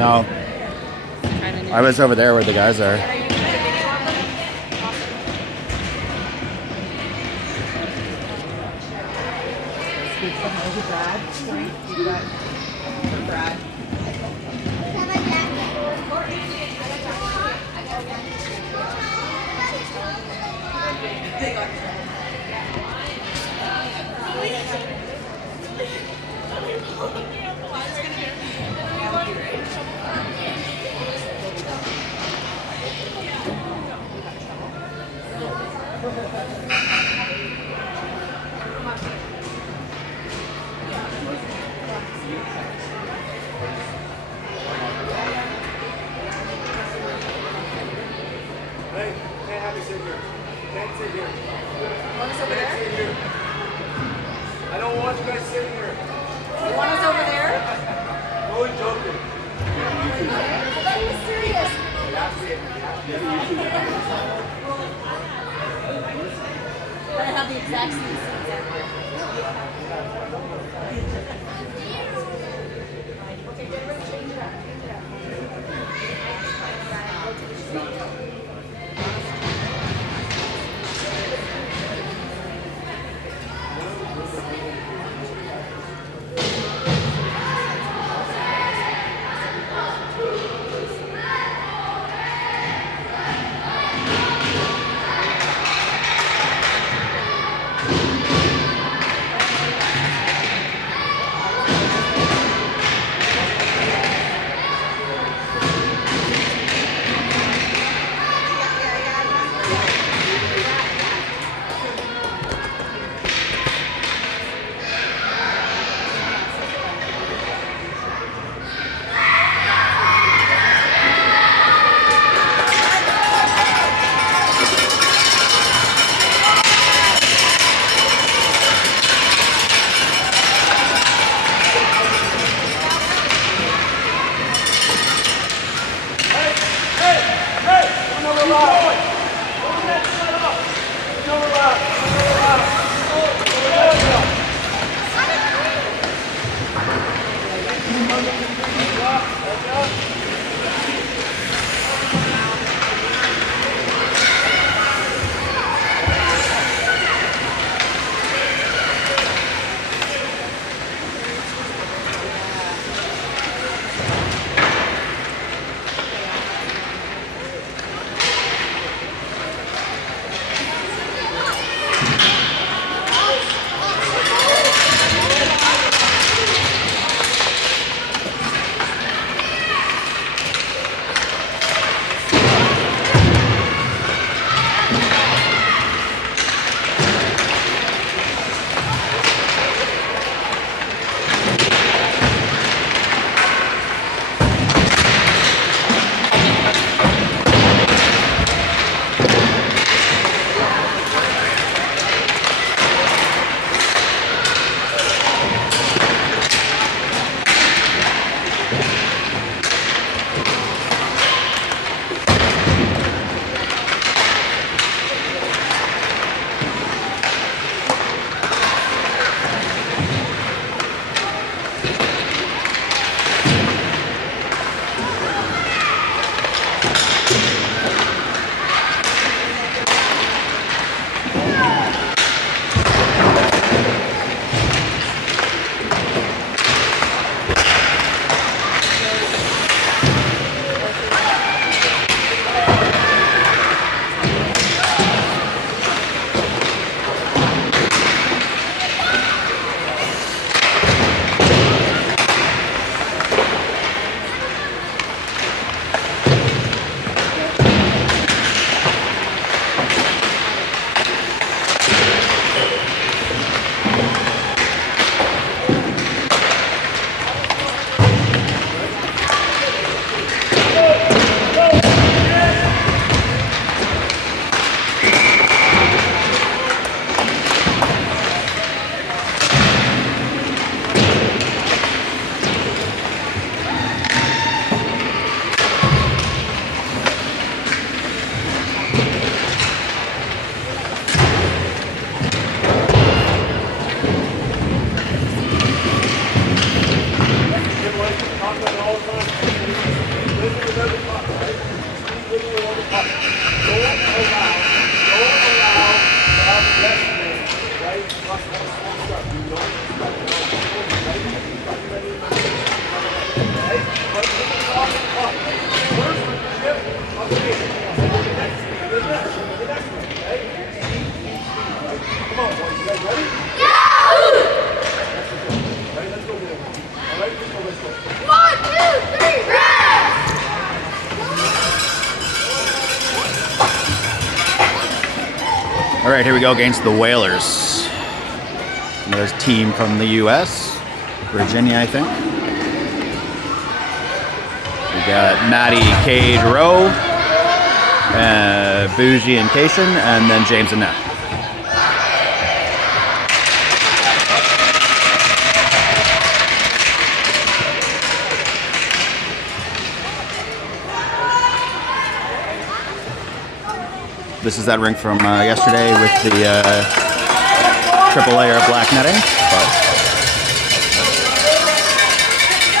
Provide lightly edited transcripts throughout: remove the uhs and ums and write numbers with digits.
No, I was over there where the guys are. Hey, can't have you sit here. Can't sit here. Want us over there? Sit here. I don't want you guys sitting here. You want us over there? Only joking. I thought he was serious. We're gonna have the exact same seats out here. Okay, get ready to change it up. Change it up. All right, here we go against the Whalers. Another team from the U.S., Virginia, I think. We got Maddie, Cade, Rowe, Bougie and Cation, and then James and Nat. This is that rink from yesterday with the triple layer of black netting. But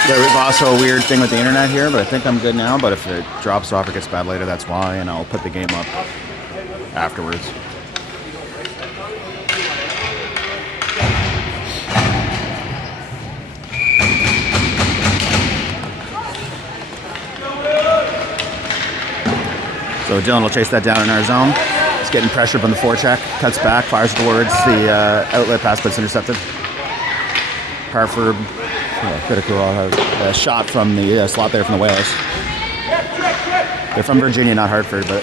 there was also a weird thing with the internet here, but I think I'm good now. But if it drops off or gets bad later, that's why, and I'll put the game up afterwards. So Dylan will chase that down in our zone. He's getting pressure from the forecheck, cuts back, fires towards the outlet pass, but it's intercepted. Hartford, critical shot from the slot there from the Whalers. They're from Virginia, not Hartford, but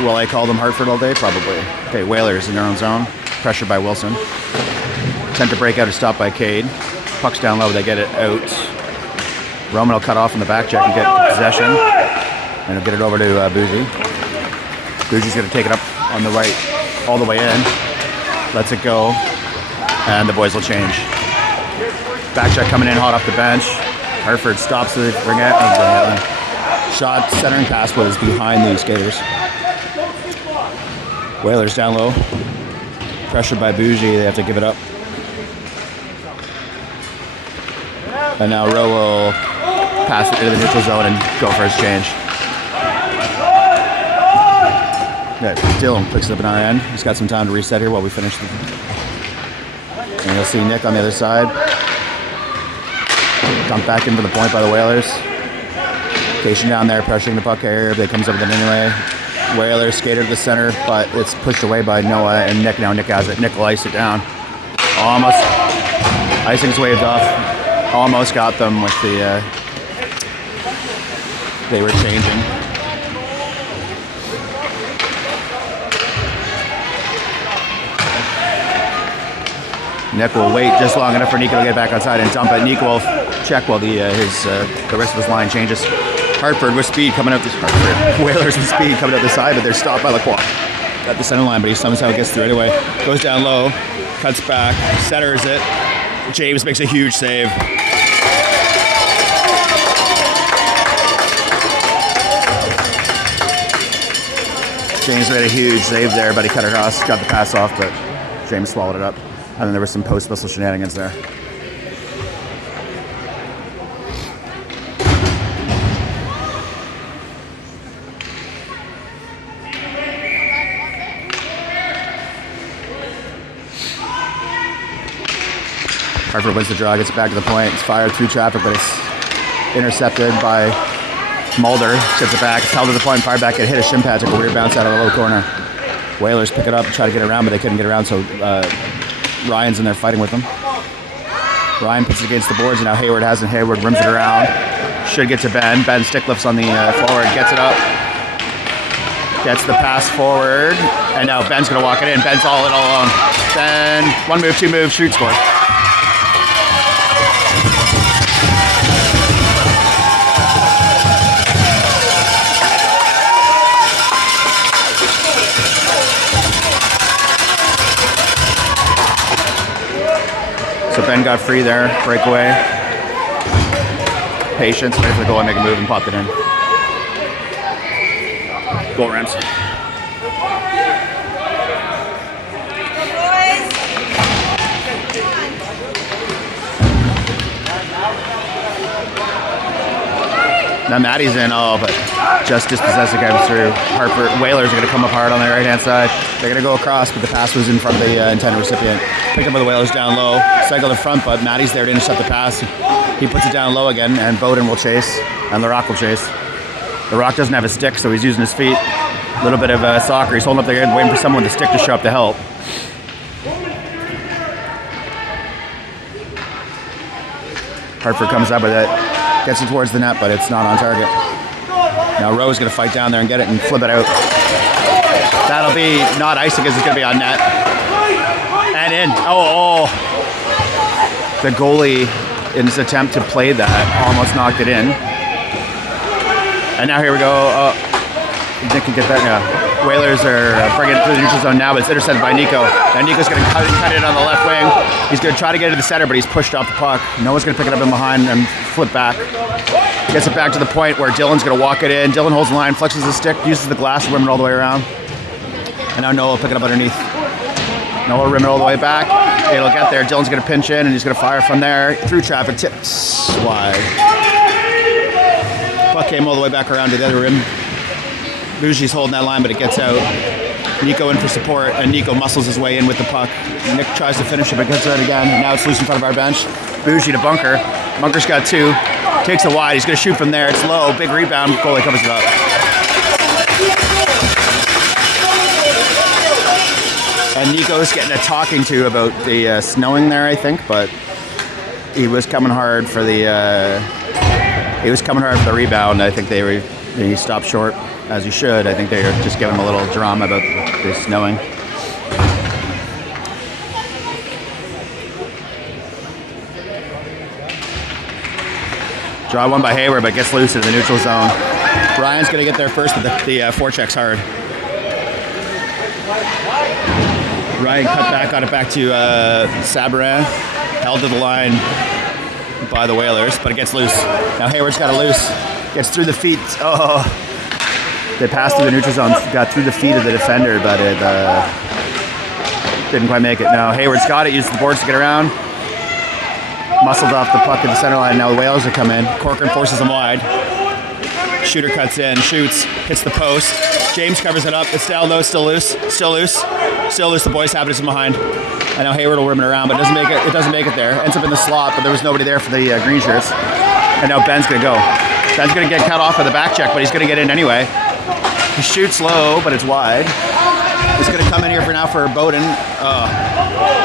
will I call them Hartford all day? Probably. Okay, Whalers in their own zone, pressured by Wilson. Attempt to break out or stop by Cade. Puck's down low, they get it out. Roman will cut off in the back check and get possession. And he'll get it over to Bougie. Bougie's going to take it up on the right all the way in. Lets it go. And the boys will change. Back check coming in hot off the bench. Hartford stops the bring it. Shot, centering pass was behind the skaters. Whalers down low. Pressured by Bougie. They have to give it up. And now Rowe will pass it into the neutral zone and go for his change. Yeah, Dylan picks it up in our end. He's got some time to reset here while we finish. And you'll see Nick on the other side. Dumped back into the point by the Whalers. Cation down there pressuring the puck carrier, but it comes up with it anyway. Whalers skater to the center, but it's pushed away by Noah and Nick. Now Nick has it. Nick will ice it down. Almost. Icing's waved off. Almost got them with the... they were changing. Nick will wait just long enough for Nico to get back outside and dump it. Nico will check while the rest of his line changes. Hartford with speed coming up this Whalers with speed coming up the side, but they're stopped by Lacroix at the center line, but he somehow gets through anyway. Goes down low, cuts back, centers it. James makes a huge save. James made a huge save there, but he cut across, got the pass off, but James swallowed it up. And then there was some post-whistle shenanigans there. Hartford wins the draw, gets it back to the point. It's fired through traffic, but it's intercepted by Mulder. Gets it back, it's held to the point, fired back, it hit a shin pad, took a weird bounce out of the low corner. Whalers pick it up, try to get around, but they couldn't get around, so Ryan's in there fighting with them. Ryan puts it against the boards, and now Hayward has it. Hayward rims it around. Should get to Ben. Ben stick lifts on the forward, gets it up. Gets the pass forward, and now Ben's going to walk it in. Ben's all alone. Ben, one move, two moves, shoot, score. So Ben got free there, breakaway. Patience, wait for the goal and make a move and popped it in. Goal Rams. Now Maddie's in, but just dispossessed comes through. Hartford Whalers are going to come up hard on the right-hand side. They're going to go across, but the pass was in front of the intended recipient. Picked up by the Whalers down low. Cycle in front, but Maddie's there to intercept the pass. He puts it down low again, and Bowden will chase, and LaRock will chase. LaRock doesn't have a stick, so he's using his feet. A little bit of soccer. He's holding up there, waiting for someone with a stick to show up to help. Hartford comes up with it, gets it towards the net, but it's not on target. Now Rowe's going to fight down there and get it and flip it out. That'll be not icing because it's going to be on net. And in. The goalie, in his attempt to play that, almost knocked it in. And now here we go. Nick can get that now. Whalers are bringing it to the neutral zone now, but it's intercepted by Nico. And Nico's going to cut it on the left wing. He's going to try to get it to the center, but he's pushed off the puck. Noah's going to pick it up in behind and flip back. Gets it back to the point where Dylan's going to walk it in. Dylan holds the line, flexes the stick, uses the glass to rim it all the way around. And now Noah will pick it up underneath. Noah will rim it all the way back. It'll get there. Dylan's going to pinch in, and he's going to fire from there. Through traffic, tips wide. Puck came all the way back around to the other rim. Bougie's holding that line, but it gets out. Nico in for support, and Nico muscles his way in with the puck. Nick tries to finish it, but gets out again. And now it's loose in front of our bench. Bougie to Bunker. Bunker's got two. Takes it wide. He's going to shoot from there. It's low. Big rebound. Goalie covers it up. And Nico's getting a talking to about the snowing there, I think, but he was coming hard for the rebound. I think he stopped short, as he should. I think they're just giving him a little drama about the snowing. Draw one by Hayward, but gets loose in the neutral zone. Ryan's going to get there first, but the forecheck's hard. Ryan cut back, got it back to Sabourin. Held to the line by the Whalers, but it gets loose. Now Hayward's got it loose. Gets through the feet. They passed through the neutral zone, got through the feet of the defender, but it didn't quite make it. Now Hayward's got it, uses the boards to get around. Muscled off the puck at the center line. Now the Whalers are coming in. Corcoran forces them wide. Shooter cuts in, shoots, hits the post. James covers it up. It's down low, still loose. The boys have it from behind. I know Hayward will rim it around, but it doesn't make it there. Ends up in the slot, but there was nobody there for the green shirts. And now Ben's going to go. Ben's going to get cut off for the back check, but he's going to get in anyway. He shoots low, but it's wide. He's going to come in here for Bowden.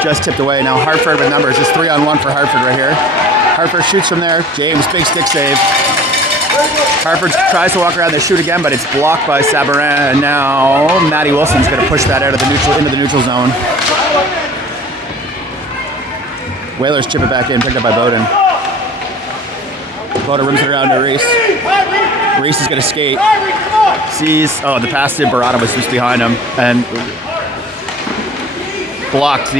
Just tipped away. Now Hartford with numbers. It's 3-on-1 for Hartford right here. Hartford shoots from there. James, big stick save. Hartford tries to walk around. They shoot again, but it's blocked by Sabourin. And now Matty Wilson's going to push that out of the neutral into the neutral zone. Whalers chip it back in, picked up by Bowden. Bowden rims it around to Reese. Reese is going to skate. Sees, the pass to Barada was just behind him and blocked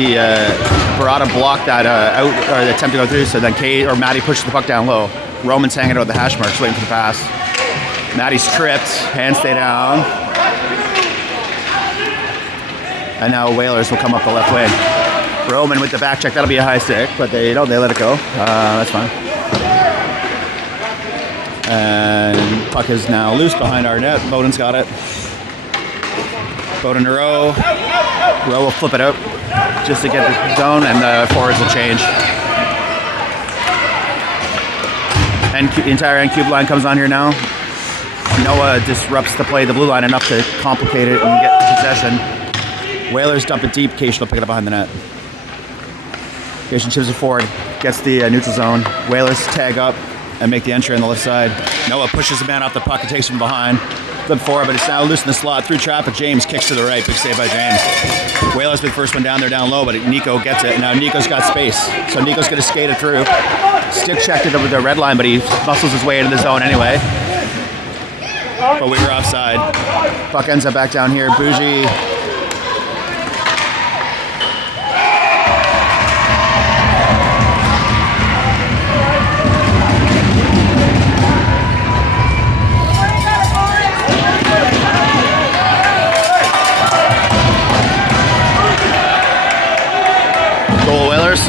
Barada blocked that out, or the attempt to go through, so then Matty pushes the puck down low. Roman's hanging out at the hash marks waiting for the pass. Matty's tripped, hands stay down. And now Whalers will come up the left wing. Roman with the back check, that'll be a high stick, but they let it go. That's fine. And puck is now loose behind our net. Bowden's got it. Bowden to Rowe. Rowe will flip it out just to get the zone, and the forwards will change. And the entire N-Cube line comes on here now. Noah disrupts the play, the blue line, enough to complicate it and get possession. Whalers dump it deep. Cation will pick it up behind the net. Cation chips it forward, gets the neutral zone. Whalers tag up and make the entry on the left side. Noah pushes the man off the puck and takes him behind. Flip forward, but it's now loose in the slot. Through traffic, James kicks to the right. Big save by James. Whalers with the first one down there, down low, but Nico gets it. And now Nico's got space. So Nico's going to skate it through. Stick checked it over the red line, but he muscles his way into the zone anyway. But we were offside. Puck ends up back down here. Bougie. Goal Whalers.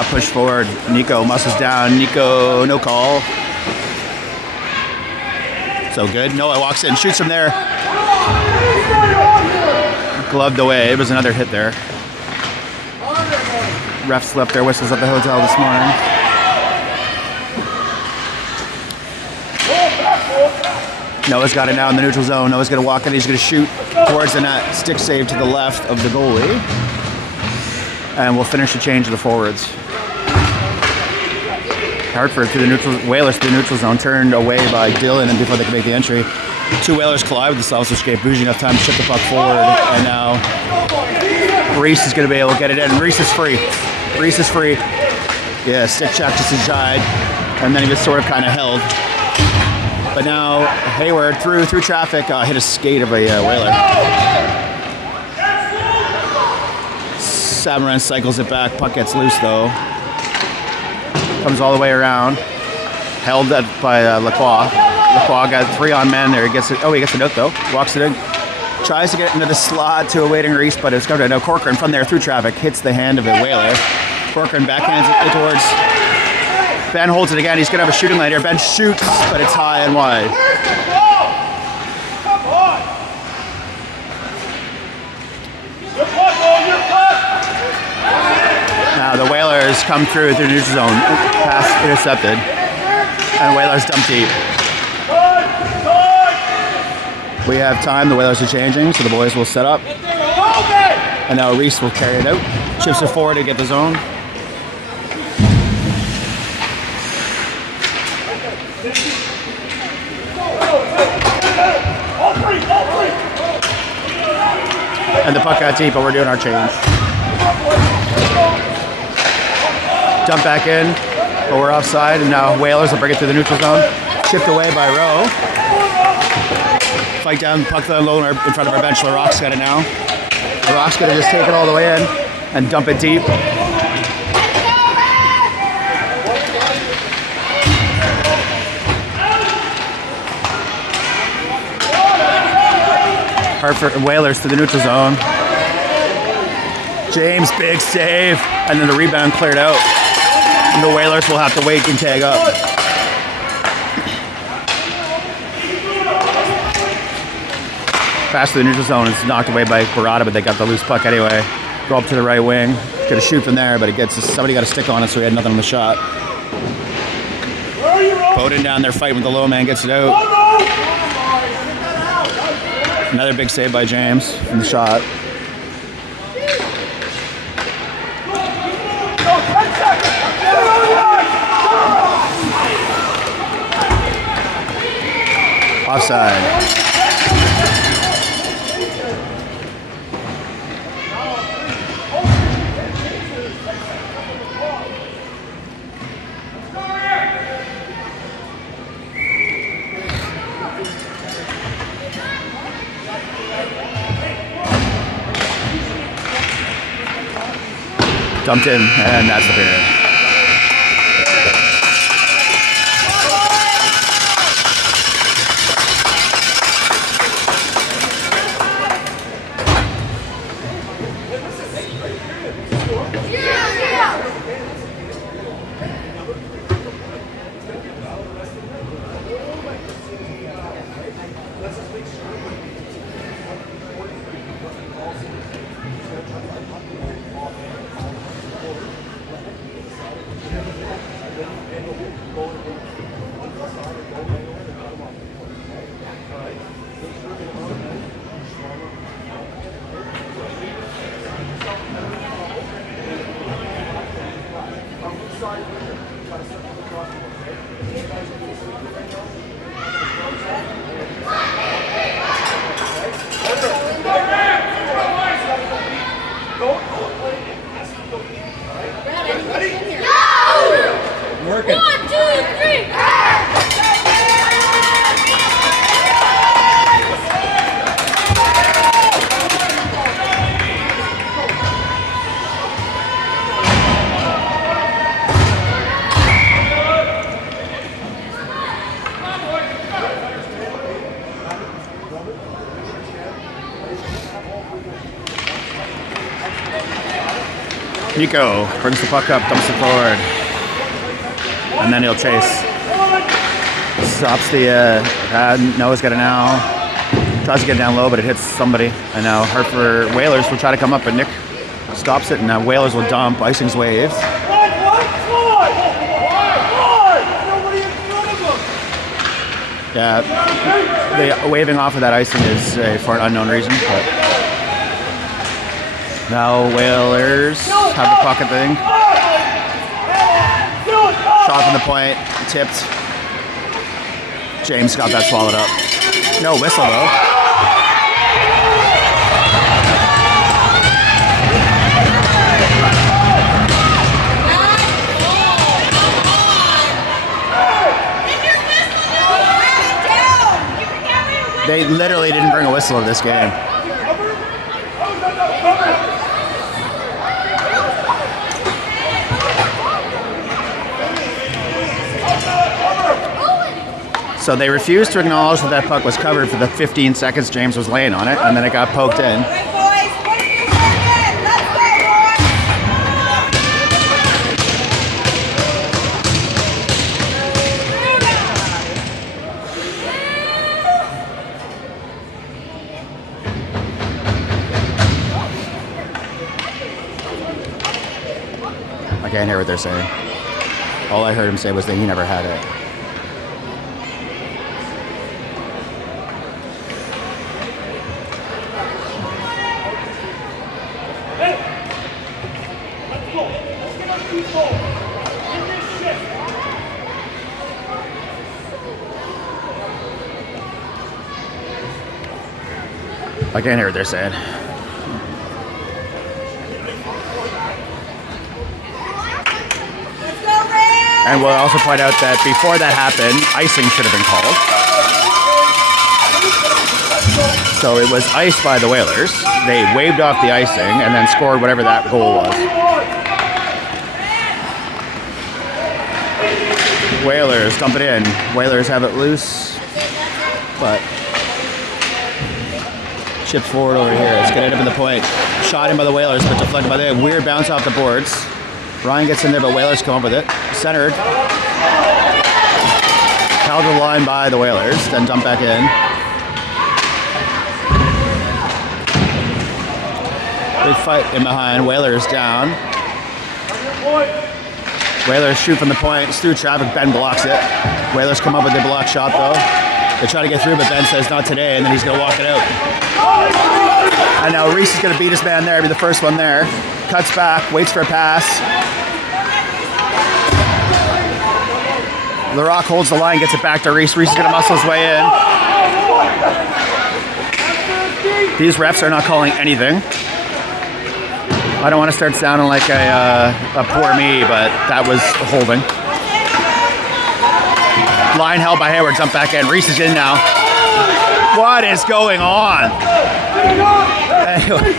Lacroix push forward. Nico muscles down. Nico, no call. So good. Noah walks in, shoots from there. Gloved away. It was another hit there. Refs left their whistles at the hotel this morning. Noah's got it now in the neutral zone. Noah's going to walk in. He's going to shoot towards the net. Stick save to the left of the goalie. And we'll finish the change of the forwards. Hartford through the neutral, Whalers through the neutral zone, turned away by Dillon, and before they could make the entry, two Whalers collide with themselves, which gave Bougie enough time to chip the puck forward. And now Reese is going to be able to get it in. Reese is free. Reese is free. Yeah, stick check to Sajid, and then he was sort of kind of held. But now Hayward through traffic hit a skate of a Whaler. Samarin cycles it back. Puck gets loose though. Comes all the way around. Held by Lacroix. Lacroix got 3 on men there. He gets it. Oh, he gets it out though. Walks it in. Tries to get into the slot to a waiting Reese, but it's coming to no. Corcoran from there through traffic hits the hand of a Whaler. Corcoran backhands it towards. Ben holds it again. He's going to have a shooting line here. Ben shoots, but it's high and wide. Now the Whalers come through the neutral zone. Pass intercepted. And Whalers dump deep. We have time. The Whalers are changing, so the boys will set up. And now Reese will carry it out. Chips it forward to get the zone. And the puck got deep, but we're doing our change. Jump back in, but we're offside, and now Whalers will bring it through the neutral zone. Chipped away by Rowe. Fight down, puck down low in front of our bench. LaRocque's got it now. LaRocque's going to just take it all the way in and dump it deep. Hartford Whalers to the neutral zone. James, big save, and then the rebound cleared out. And the Whalers will have to wait and tag up. Pass to the neutral zone is knocked away by Barada, but they got the loose puck anyway. Go up to the right wing. Gonna shoot from there, but it gets somebody got a stick on it, so he had nothing on the shot. Bowden down there fighting with the low man, gets it out. Another big save by James from the shot. Offside. Dumped in, and that's the period. Nico brings the puck up, dumps it forward. And then he'll chase. Stops the, Noah's got it now. Tries to get it down low, but it hits somebody. And now Hartford Whalers will try to come up, but Nick stops it, and now Whalers will dump. Icing's waved. Yeah, the waving off of that icing is for an unknown reason. But now Whalers have the puck, I think. Shot from the point, tipped. James got that swallowed up. No whistle though. They literally didn't bring a whistle of this game. So they refused to acknowledge that puck was covered for the 15 seconds James was laying on it, and then it got poked in. I can't hear what they're saying. All I heard him say was that he never had it. I can't hear what they're saying. And we'll also point out that before that happened, icing should have been called. So it was iced by the Whalers. They waved off the icing and then scored whatever that goal was. Whalers dump it in. Whalers have it loose, but chips forward over here. It's going to end up in the point. Shot in by the Whalers, but deflected by the weird bounce off the boards. Ryan gets in there, but Whalers come up with it. Centered. Held the line by the Whalers, then dumped back in. Big fight in behind. Whalers down. Whalers shoot from the point. It's through traffic. Ben blocks it. Whalers come up with the block shot, though. They try to get through, but Ben says not today, and then he's going to walk it out. And now Reese is going to beat his man there, be the first one there. Cuts back, waits for a pass. LaRock holds the line, gets it back to Reese. Reese is going to muscle his way in. These refs are not calling anything. I don't want to start sounding like a poor me, but that was holding. Line held by Hayward, jump back in. Reese is in now. What is going on? Anyway.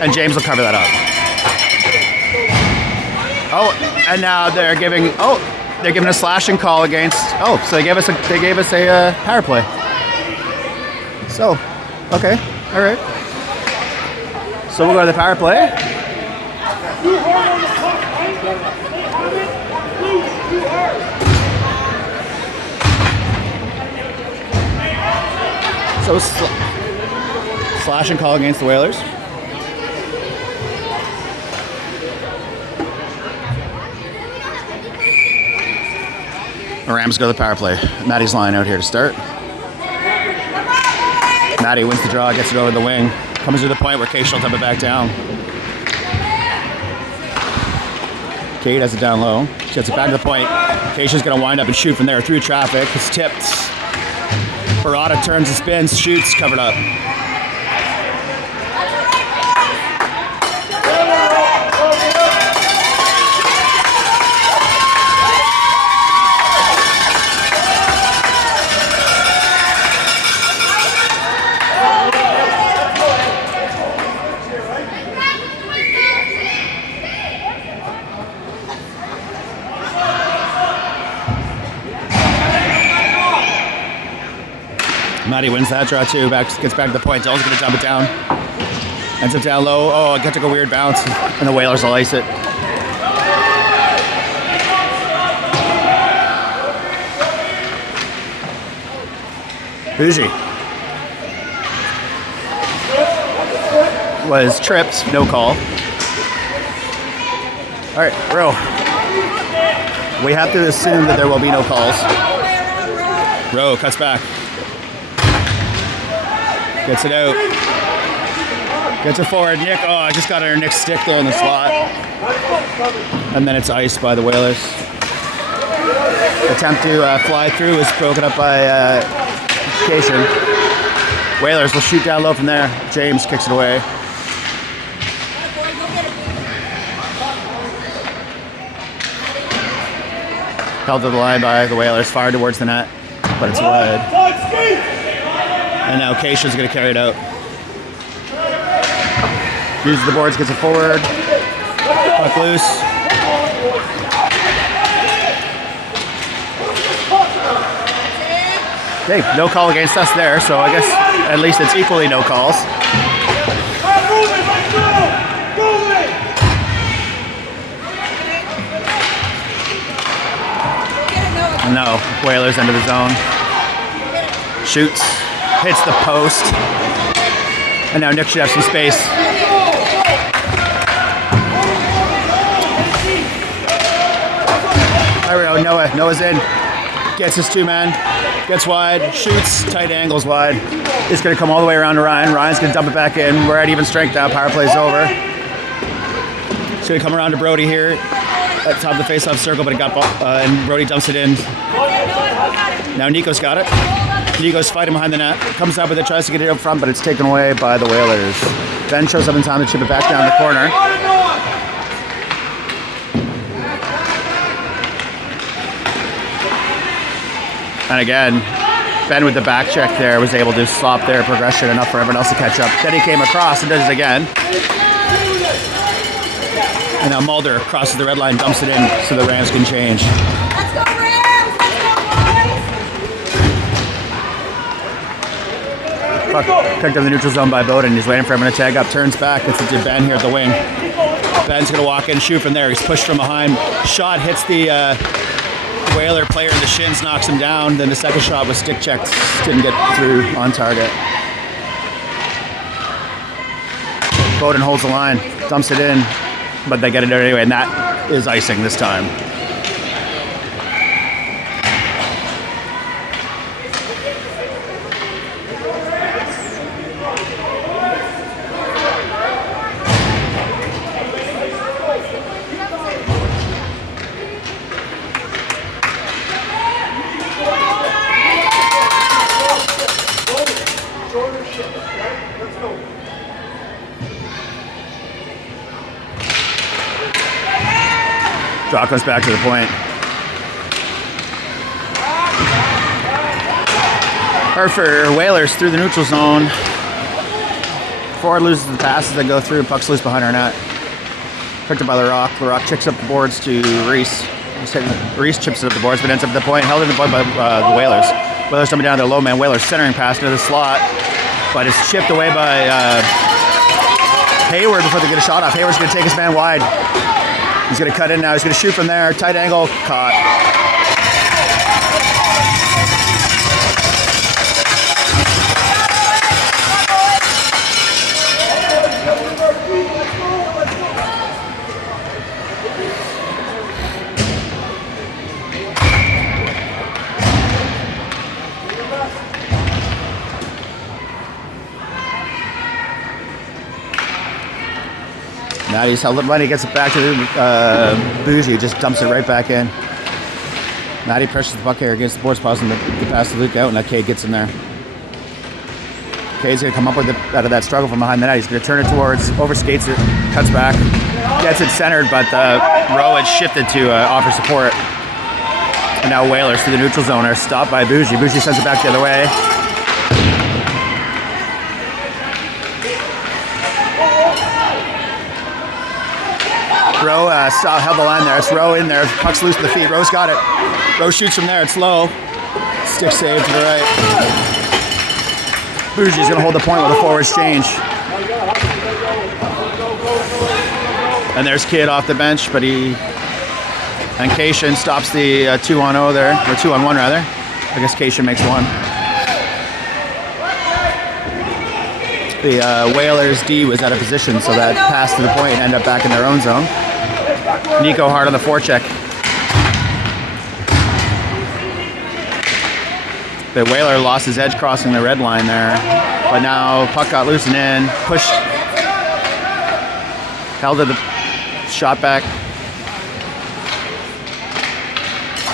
And James will cover that up. Oh, and now they're giving a slashing call against. Oh, so they gave us a power play. So, okay, all right. So we'll go to the power play. So slashing call against the Whalers. The Rams go to the power play. Maddie's line out here to start. Maddie wins the draw, gets it over the wing. Comes to the point where Kate will dump it back down. Kate has it down low. She gets it back to the point. Keisha's going to wind up and shoot from there through traffic. It's tipped. Barada turns and spins, shoots, covered up. Matty wins that draw too. Gets back to the point. Dylan's going to dump it down. Ends up down low. Oh, it took a weird bounce, and the Whalers will ice it. Bougie was tripped, no call. All right, Rowe. We have to assume that there will be no calls. Rowe cuts back. Gets it out. Gets it forward. Nick, oh, I just got under Nick's stick there in the slot. And then it's iced by the Whalers. Attempt to fly through was broken up by Cation. Whalers will shoot down low from there. James kicks it away. Held to the line by the Whalers, fired towards the net, but it's wide. And now Cation's going to carry it out. Uses the boards, gets it forward. Puck loose. Okay, no call against us there, so I guess at least it's equally no calls. And now Whalers into the zone. Shoots, hits the post. And now Nick should have some space. There we go, Noah. Noah's in. Gets his two-man. Gets wide. Shoots. Tight angles wide. It's going to come all the way around to Ryan. Ryan's going to dump it back in. We're at even strength now. Power play's over. It's going to come around to Brody here at top of the face-off circle, but it got and Brody dumps it in. Now Nico's got it. Nico's fighting behind the net. Comes up with it, tries to get it up front, but it's taken away by the Whalers. Ben shows up in time to chip it back down the corner. And again, Ben with the back check there was able to stop their progression enough for everyone else to catch up. Then he came across and does it again. And now Mulder crosses the red line, dumps it in so the Rams can change. Let's go Rams! Let's go boys! Puck picked up the neutral zone by Bowden. He's waiting for everyone to tag up, turns back. It's to Ben here at the wing. Ben's going to walk in, shoot from there. He's pushed from behind. Shot hits the Whaler player in the shins, knocks him down. Then the second shot was stick checked, didn't get through on target. Bowden holds the line, dumps it in, but they get it out anyway, and that is icing this time. Draw comes back to the point. Hartford Whalers through the neutral zone. Forward loses the passes that go through. Puck's loose behind our net. Picked up by LaRock. LaRock checks up the boards to Reese. Reese chips it up the boards, but ends up at the point. Held in the point by the Whalers. Whalers coming down their low man. Whalers centering pass into the slot, but it's chipped away by Hayward before they get a shot off. Hayward's going to take his man wide. He's going to cut in now. He's going to shoot from there. Tight angle. Caught. Matty's held it right. He gets it back to Bougie, just dumps it right back in. Matty pressures the puck here against the boards, pausing the pass to Luke out, and that Cade gets in there. Cade's going to come up with it out of that struggle from behind the net. He's going to turn it towards, overskates it, cuts back, gets it centered, but the row had shifted to offer support. And now Whalers through the neutral zone are stopped by Bougie. Bougie sends it back the other way. Rowe held the line there. It's Rowe in there. Puck's loose at the feet. Rowe's got it. Rowe shoots from there. It's low. Stick save to the right. Bougie's gonna hold the point with a forwards change. And there's Kidd off the bench, but and Cation stops the 2-on-0 there, or 2-on-1 rather. I guess Cation makes one. The Whalers D was out of position, so that pass to the point and ended up back in their own zone. Nico hard on the forecheck. The Whaler lost his edge crossing the red line there, but now puck got loosened in, pushed, held to the shot back,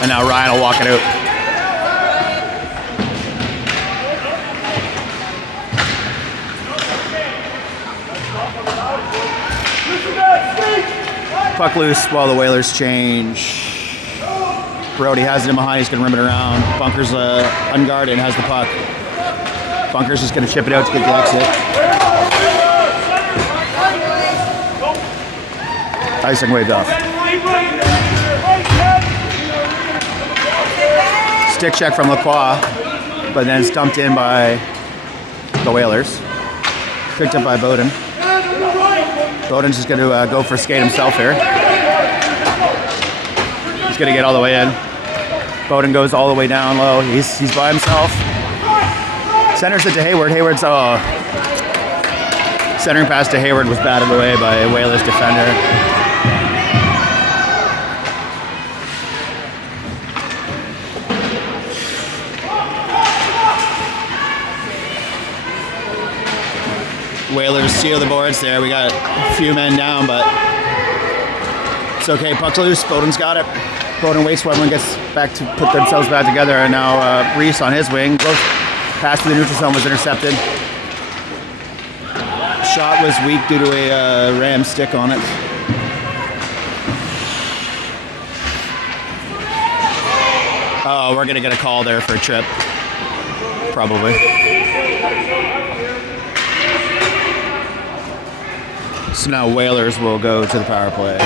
and now Ryan will walk it out. Puck loose while the Whalers change. Brody has it in behind, he's going to rim it around. Bunker's unguarded and has the puck. Bunker's just going to chip it out to get the exit. Icing waved off. Stick check from Lacroix, but then it's dumped in by the Whalers. Picked up by Bowden. Bowden's just going to go for skate himself here. He's going to get all the way in. Bowden goes all the way down low. He's by himself. Centers it to Hayward. Hayward's centering pass to Hayward was batted away by a Whalers defender. Whalers seal the boards there. We got a few men down, but it's okay. Puck loose. Bowden's got it. Bowden waits. Wemblin gets back to put themselves back together, and now Reese on his wing. Pass to the neutral zone was intercepted. Shot was weak due to a ram stick on it. Oh, we're gonna get a call there for a trip, probably. So now Whalers will go to the power play.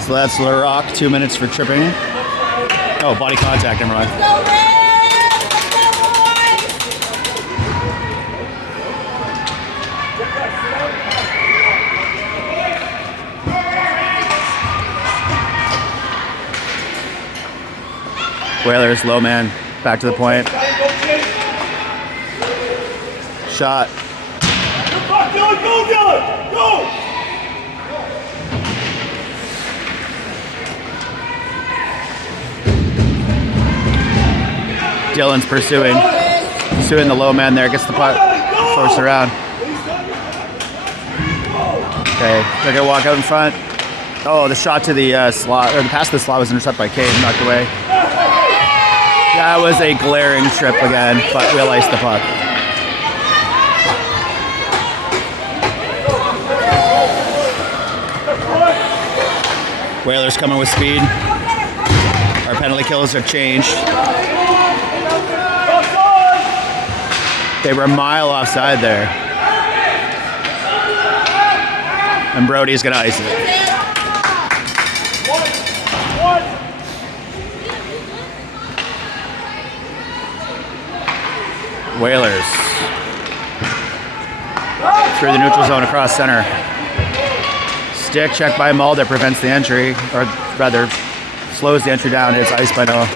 So that's Larocque, 2 minutes for tripping. Oh, body contact, never mind. Whalers, low man, back to the point. Shot. Go, Dylan! Go! Dylan's pursuing the low man there, gets the puck, forced around. Okay, they're gonna walk out in front. Oh, the shot to the slot, or the pass to the slot was intercepted by Cade, knocked away. That was a glaring trip again, but we'll ice the puck. Whalers coming with speed. Our penalty kills have changed. They were a mile offside there. And Brody's gonna ice it. Whalers. Through the neutral zone across center. Stick check by Mulder prevents the entry, or rather slows the entry down. It's iced by Noah.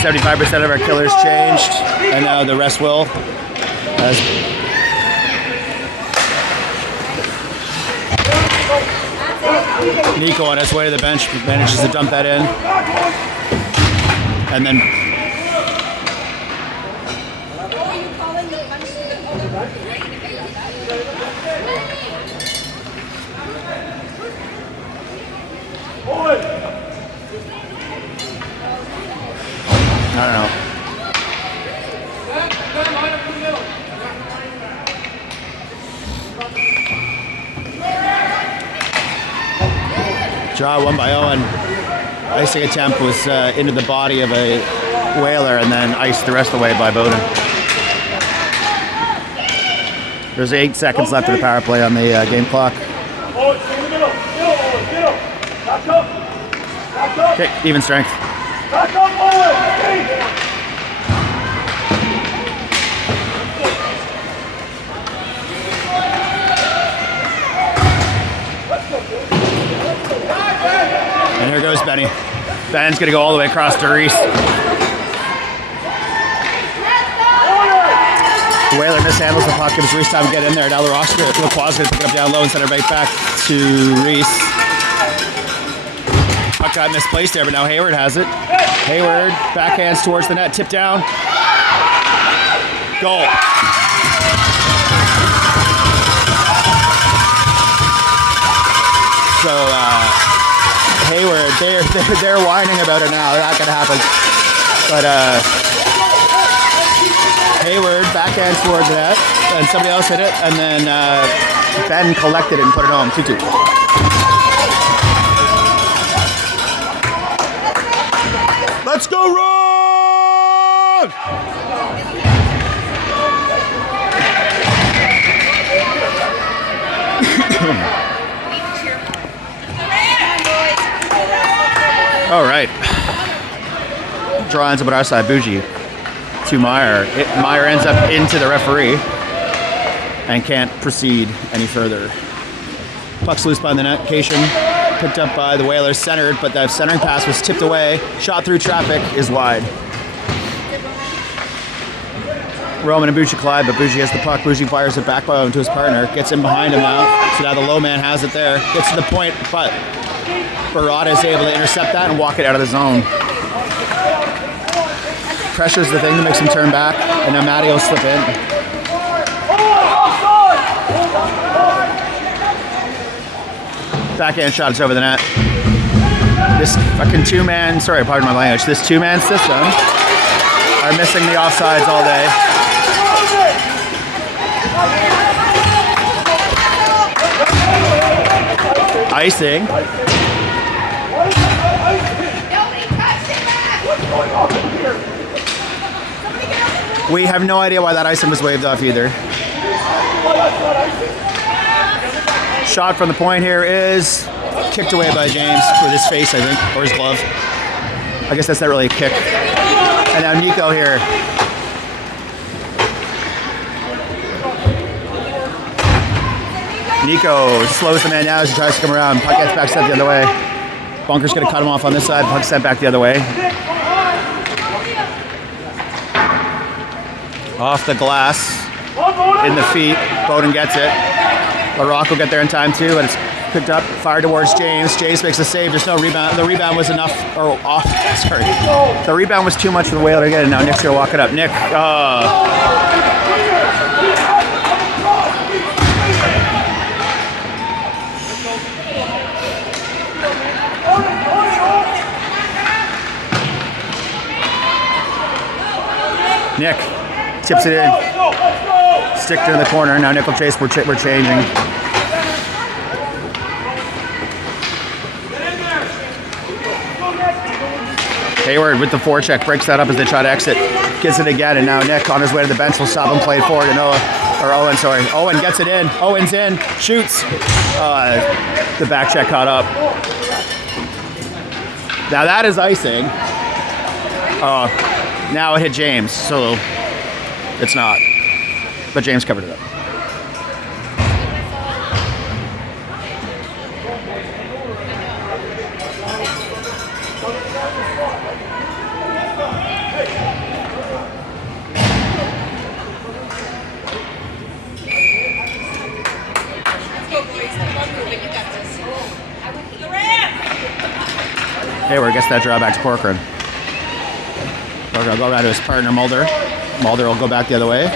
.75% of our killers changed, and now the rest will. Nico on his way to the bench manages to dump that in, and then I don't know. Draw 1-0, and icing attempt was into the body of a Whaler and then iced the rest of the way by Bowden. There's 8 seconds left of the power play on the game clock. Oh, it's in the middle. Get him. Back up. Back up. Okay, even strength. Back up, Owen. Hey. And here goes Benny. Ben's gonna go all the way across to Reese. The Whaler mishandles the puck, gives Reese time to get in there. Now Lacroix gonna pick it up down low and send it right back to Reese. Puck got misplaced there, but now Hayward has it. Hayward backhands towards the net, tip down. Goal. So Hayward, they're whining about it now. They're not gonna happen. But Hayward backhands towards the net, and somebody else hit it, and then Ben collected it and put it home. 2-2. Let's go, Rogue! All right. Draw ends up at our side. Bougie to Meyer. Meyer ends up into the referee and can't proceed any further. Puck's loose by the net. Cation picked up by the Whalers, centered, but the centering pass was tipped away. Shot through traffic is wide. Roman and Bougie collide, but Bougie has the puck. Bougie fires it back to his partner. Gets in behind him now. So now the low man has it there. Gets to the point, but Barada is able to intercept that and walk it out of the zone. Pressure's the thing that makes him turn back, and now Matty will slip in. Backhand shot is over the net. This fucking two-man, sorry, pardon my language, this two-man system are missing the offsides all day. Icing. We have no idea why that icing was waved off either. Shot from the point here is kicked away by James with his face, I think, or his glove. I guess that's not really a kick. And now Nico here. Nico slows the man down as he tries to come around. Puck gets back, sent the other way. Bunker's gonna cut him off on this side. Puck sent back the other way. Off the glass, in the feet. Bowden gets it. LaRock will get there in time too, but it's picked up, fired towards James. James makes a save. There's no rebound. The rebound was enough, or off. Sorry, the rebound was too much for the Whaler to get it. Now Nick's gonna walk it up. Nick. Nick tips it in. Stick to the corner. Now Nickel Chase, we're changing. Hayward with the forecheck breaks that up as they try to exit. Gets it again, and now Nick on his way to the bench will stop him, play it forward, and Owen, sorry. Owen gets it in. Owen's in. Shoots. The back check caught up. Now that is icing. Now it hit James, so it's not. But James covered it up. Hayward gets that draw back to Corcoran. Corcoran will go around to his partner, Mulder. Mulder will go back the other way.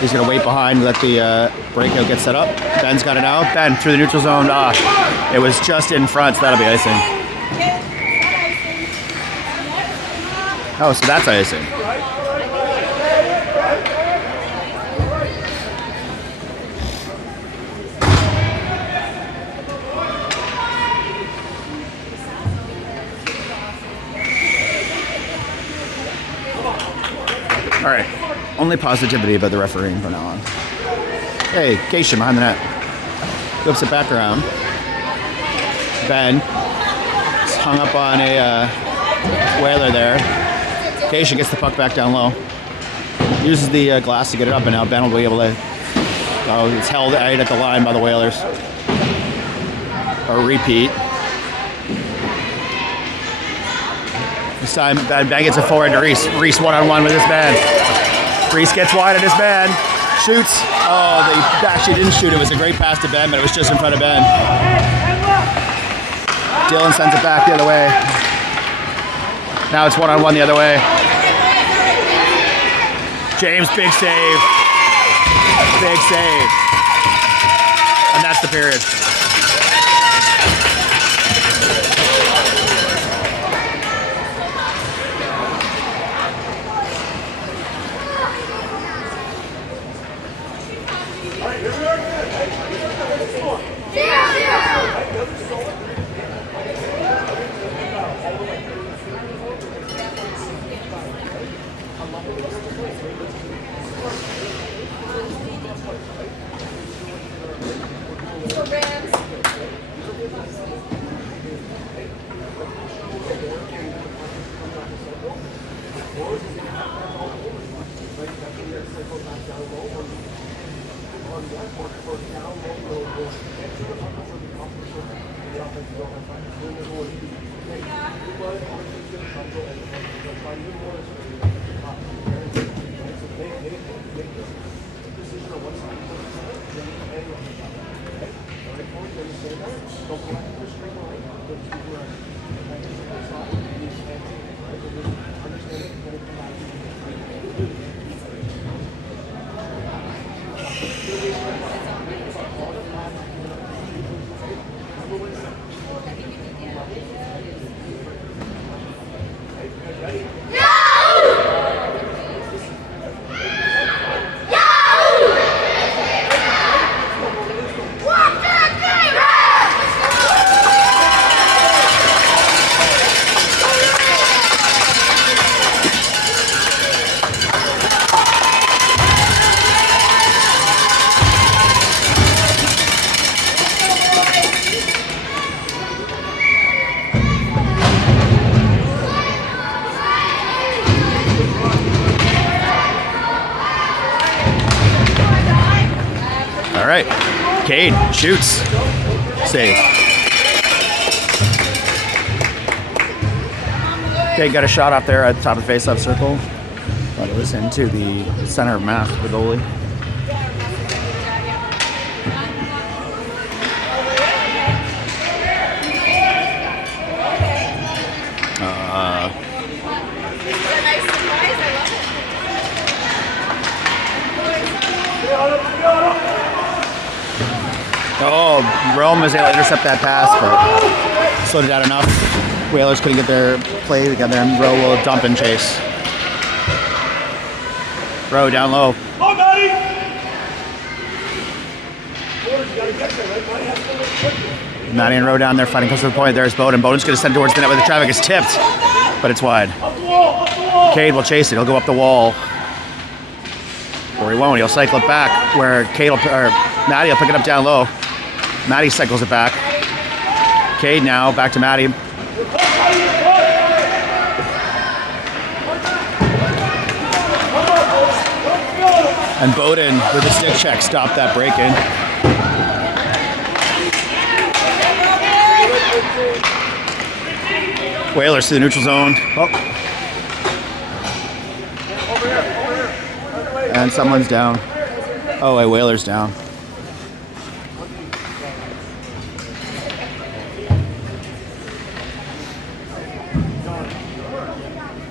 He's going to wait behind, let the breakout get set up. Ben's got it now. Ben through the neutral zone. It was just in front, so that'll be icing. Oh, so that's icing. only positivity about the refereeing from now on. Hey, Cation behind the net. Whips it back around. Ben is hung up on a Whaler there. Cation gets the puck back down low. Uses the glass to get it up, and now Ben will be able to. Oh, it's held right at the line by the Whalers. A repeat. This time, Ben gets it forward to Reese. Reese one-on-one with his man. Reese gets wide at his man. Shoots. Oh, they actually didn't shoot. It was a great pass to Ben, but it was just in front of Ben. Dylan sends it back the other way. Now it's one-on-one the other way. James, big save. Big save. And that's the period. All right, Cade shoots, save. Cade got a shot up there at the top of the face-off circle, but it was into the center of mass of the goalie. Oh, Rome was able to intercept that pass, but slowed it out enough. Whalers couldn't get their play together, and Rowe will dump and chase. Rowe down low. Oh, Matty! Matty and Rowe down there fighting close to the point. There's Bowden. Bowden's going to send it towards the net, where the traffic is tipped, but it's wide. Up the wall! Up the wall! Cade will chase it. He'll go up the wall. Or he won't. He'll cycle it back, where Matty will pick it up down low. Matty cycles it back. Cade now, back to Matty. And Bowden, with a stick check, stopped that break-in. Whalers to the neutral zone. Oh. And someone's down. Oh, wait, Whalers down.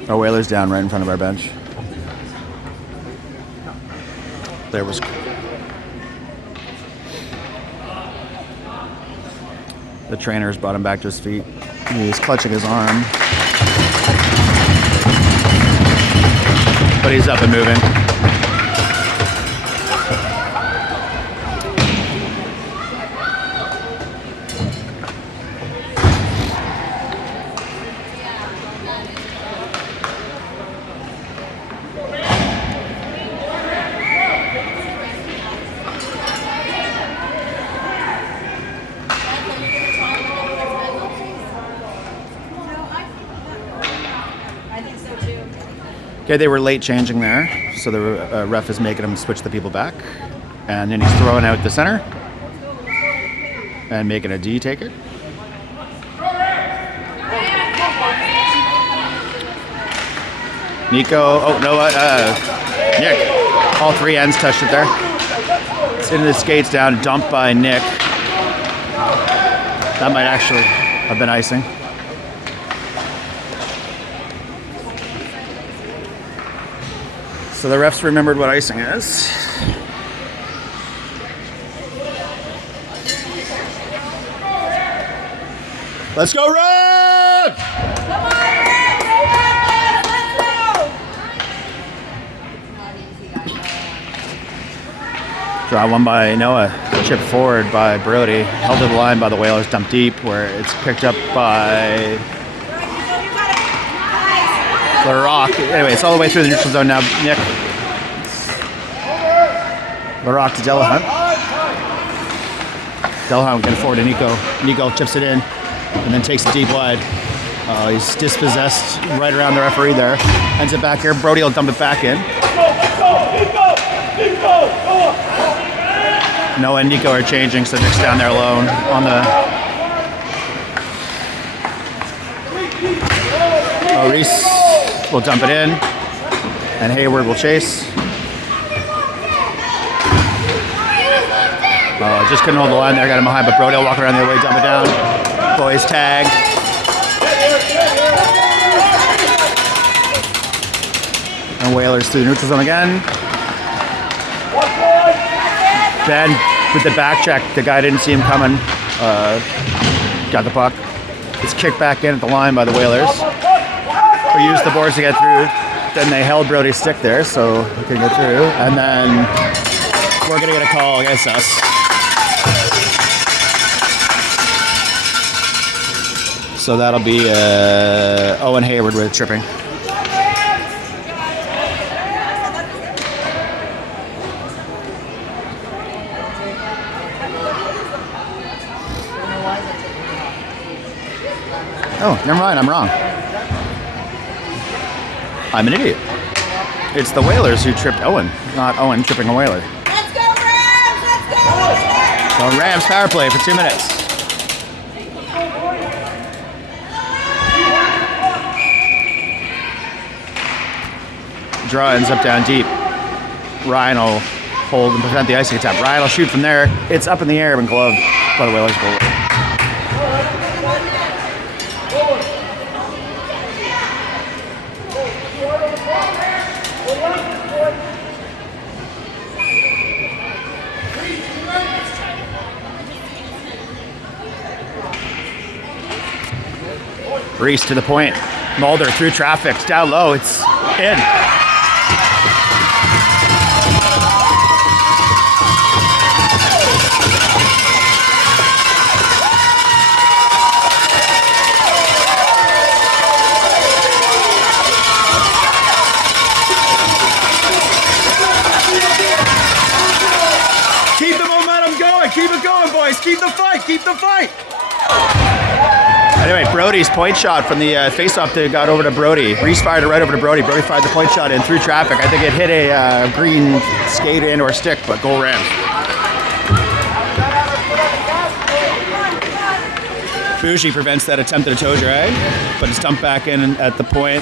Our Whalers down right in front of our bench. There was... The trainer's brought him back to his feet. He's clutching his arm. But he's up and moving. Okay, they were late changing there, so the ref is making them switch the people back. And then he's throwing out the center and making a D take it. Nico, oh no, Nick. All three ends touched it there. It's into the skates down, dumped by Nick. That might actually have been icing. So the refs remembered what icing is. Let's go, Red! Come on, Red! Let's go! Draw one by Noah. Chip forward by Brody. Held to the line by the Whalers. Dumped deep where it's picked up by LaRock. Anyway, it's all the way through the neutral zone now. Nick. LaRock to Delahunt. Delahunt getting forward to Nico. Nico chips it in and then takes it deep wide. He's dispossessed right around the referee there. Ends it back here. Brody will dump it back in. Noah and Nico are changing, so Nick's down there alone on the... Reese will dump it in, and Hayward will chase. Just couldn't hold the line there, got him behind, but Brody will walk around the other way, dump it down. Boys tag. And Whalers through the neutral zone again. Ben with the back check, the guy didn't see him coming. Got the puck. It's kicked back in at the line by the Whalers. We used the boards to get through. Then they held Brody's stick there, so we couldn't get through. And then we're gonna get a call against us. So that'll be Owen Hayward with tripping. Oh, never mind, I'm wrong. I'm an idiot. It's the Whalers who tripped Owen, not Owen tripping a Whaler. Let's go, Rams! Let's go! So Rams power play for 2 minutes. Draw ends up down deep. Ryan will hold and prevent the icing attempt. Ryan will shoot from there. It's up in the air and gloved by the Whalers goalie. Reese to the point. Mulder through traffic. Down low. It's in. Keep the momentum going. Keep it going, boys. Keep the fight. Keep the fight. Anyway, Brody's point shot from the face-off that got over to Brody. Reese fired it right over to Brody. Brody fired the point shot in through traffic. I think it hit a green skate and or stick, but goal Rams. Bougie prevents that attempt at a toe drag, but it's dumped back in at the point.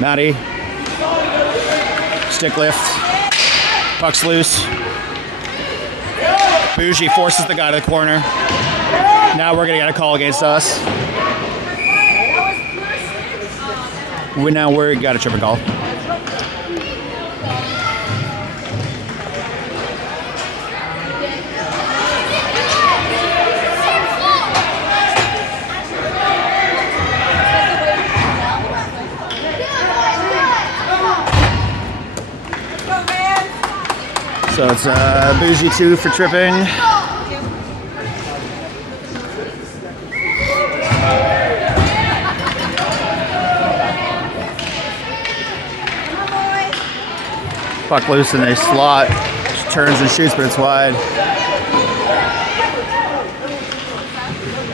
Matty. Stick lift. Puck's loose. Bougie forces the guy to the corner. Now we're going to get a call against us. We got a tripping call. So it's Bougie 2 for tripping. Puck loose in a slot, turns and shoots, but it's wide.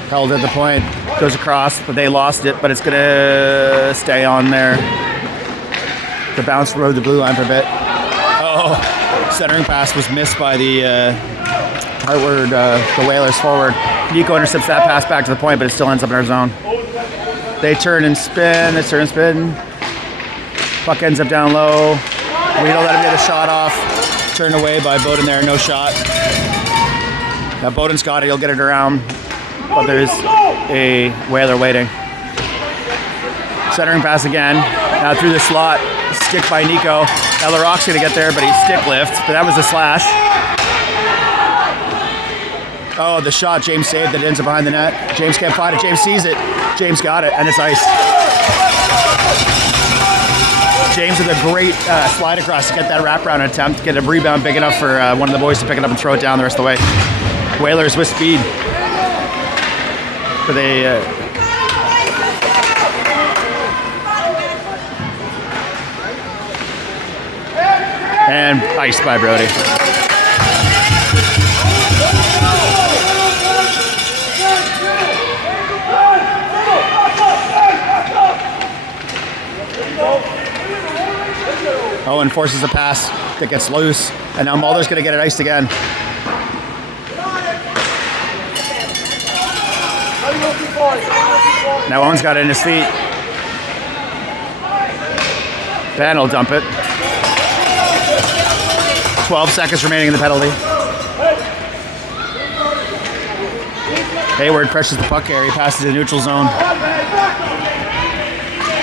Held at the point, goes across, but they lost it, but it's gonna stay on there. The bounce rode the blue line for a bit. Oh, centering pass was missed by the Hartford, the Whalers forward. Nico intercepts that pass back to the point, but it still ends up in our zone. They turn and spin. They turn and spin. Puck ends up down low. We don't let him get a shot off. Turned away by Bowden there. No shot. Now Bowden's got it. He'll get it around. But there's a Whaler waiting. Centering pass again. Now through the slot. Stick by Nico. Now LaRocque's going to get there, but he stick lift. But that was a slash. Oh, the shot. James saved it. Ends up behind the net. James can't find it. James sees it. James got it, and it's iced. James with a great slide across to get that wraparound attempt, get a rebound big enough for one of the boys to pick it up and throw it down the rest of the way. Whalers with speed. But they... and iced by Brody. Owen forces a pass that gets loose, and now Mulder's going to get it iced again. Now Owen's got it in his feet. Ben will dump it. 12 seconds remaining in the penalty. Hayward pressures the puck area, passes the neutral zone.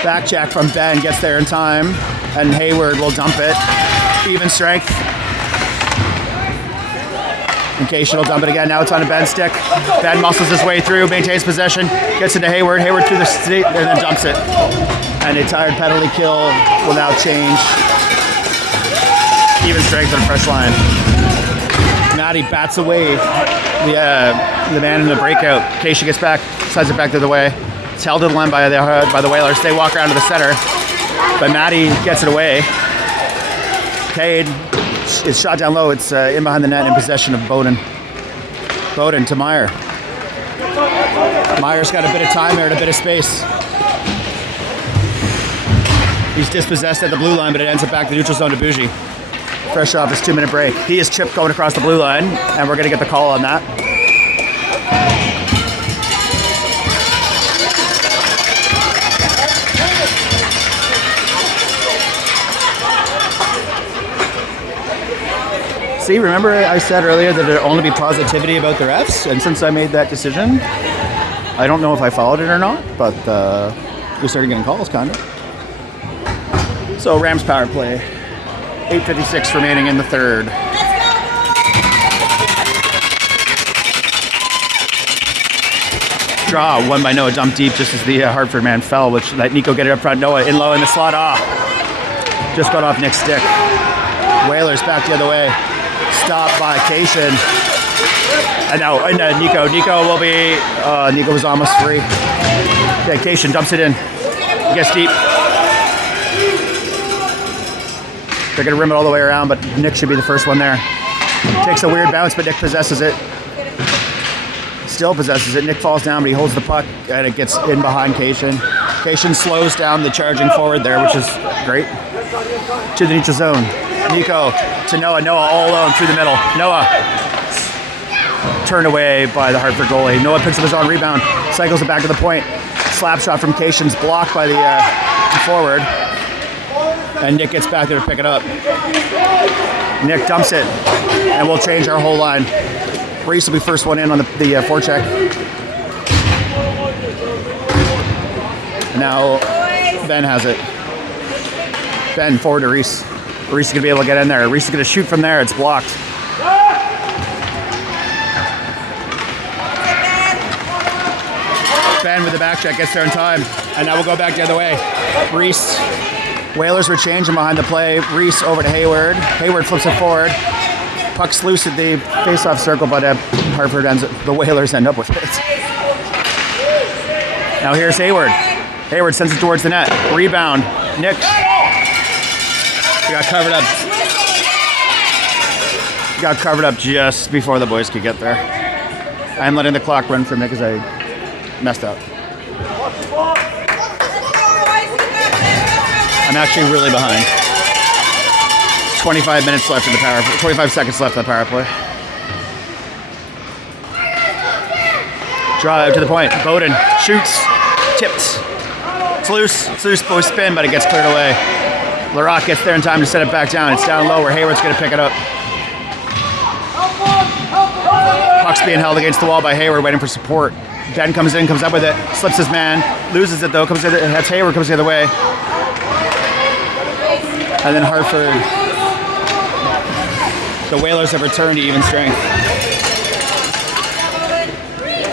Back check from Ben, gets there in time, and Hayward will dump it. Even strength. In case she'll dump it again. Now it's on a Ben stick. Ben muscles his way through, maintains possession, gets into Hayward. Hayward through the stick, and then dumps it. And a tired penalty kill without change. Even strength on a fresh line. Maddie bats away the man in the breakout. Keisha gets back, sends it back the other way. It's held to the line by the Whalers. They walk around to the center, but Maddie gets it away. Cade is shot down low. It's in behind the net in possession of Bowden. Bowden to Meyer. Meyer's got a bit of time here and a bit of space. He's dispossessed at the blue line, but it ends up back to the neutral zone to Bougie. Fresh off his 2-minute break. He is chipped going across the blue line, and we're going to get the call on that. See, remember I said earlier that there'd only be positivity about the refs, and since I made that decision, I don't know if I followed it or not, but we started getting calls, kind of. So Rams power play. 8:56 remaining in the third. Draw, won by Noah, dump deep just as the Hartford man fell, which let Nico get it up front. Noah in low in the slot. Just got off Nick's stick. Whalers back the other way. Stopped by Cation. And now Nico. Nico will be... Nico was almost free. Yeah, Cation dumps it in. Gets deep. They're going to rim it all the way around, but Nick should be the first one there. Takes a weird bounce, but Nick possesses it. Still possesses it. Nick falls down, but he holds the puck, and it gets in behind Cation. Cation slows down the charging forward there, which is great. To the neutral zone. Nico to Noah. Noah all alone through the middle. Noah turned away by the Hartford goalie. Noah picks up his own rebound, cycles it back to the point. Slap shot from Cation's blocked by the forward. And Nick gets back there to pick it up. Nick dumps it, and we'll change our whole line. Reese will be first one in on the forecheck. Now Ben has it. Ben forward to Reese. Reese is going to be able to get in there. Reese is going to shoot from there. It's blocked. Ben with the back check gets there in time. And now we'll go back the other way. Reese. Whalers were changing behind the play. Reese over to Hayward. Hayward flips it forward. Puck's loose at the face-off circle, but Hartford the Whalers end up with it. Now here's Hayward. Hayward sends it towards the net. Rebound. Nick. He got covered up. Got covered up just before the boys could get there. I'm letting the clock run for me because I messed up. I'm actually really behind. 25 minutes left in the power. 25 seconds left in the power play. Draw out to the point. Bowden shoots, tipped. It's loose. It's loose. Boy spin, but it gets cleared away. Larocque gets there in time to set it back down. It's down low where Hayward's going to pick it up. Puck's being held against the wall by Hayward, waiting for support. Ben comes in, comes up with it, slips his man, loses it though, comes in, that's Hayward, comes the other way. And then Hartford. The Whalers have returned to even strength.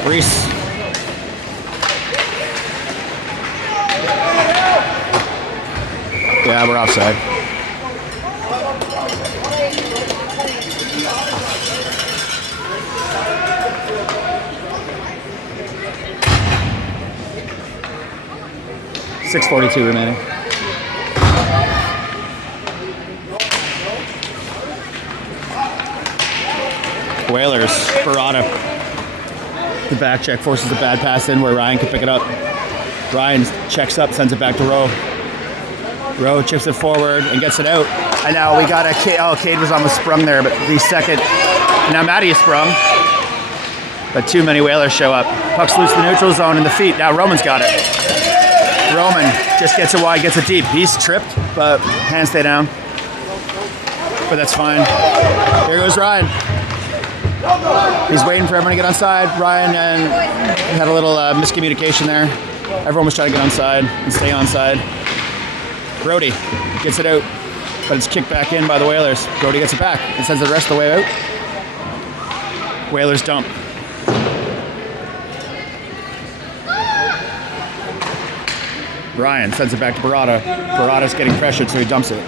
Reese. Yeah, we're offside. .6:42 remaining. Whalers, Barada. The back check forces a bad pass in where Ryan can pick it up. Ryan checks up, sends it back to Rowe. Rowe chips it forward and gets it out. And now we got a Cade. Oh, Cade was almost sprung there, but the second. Now Matty is sprung. But too many Whalers show up. Puck's loose in the neutral zone in the feet. Now Roman's got it. Roman just gets it wide, gets it deep. He's tripped, but hands stay down. But that's fine. Here goes Ryan. He's waiting for everyone to get onside. Ryan had a little miscommunication there. Everyone was trying to get onside and stay onside. Brody gets it out, but it's kicked back in by the Whalers. Brody gets it back and sends it the rest of the way out. Whalers dump. Ryan sends it back to Barada. Barada's getting pressured, so he dumps it.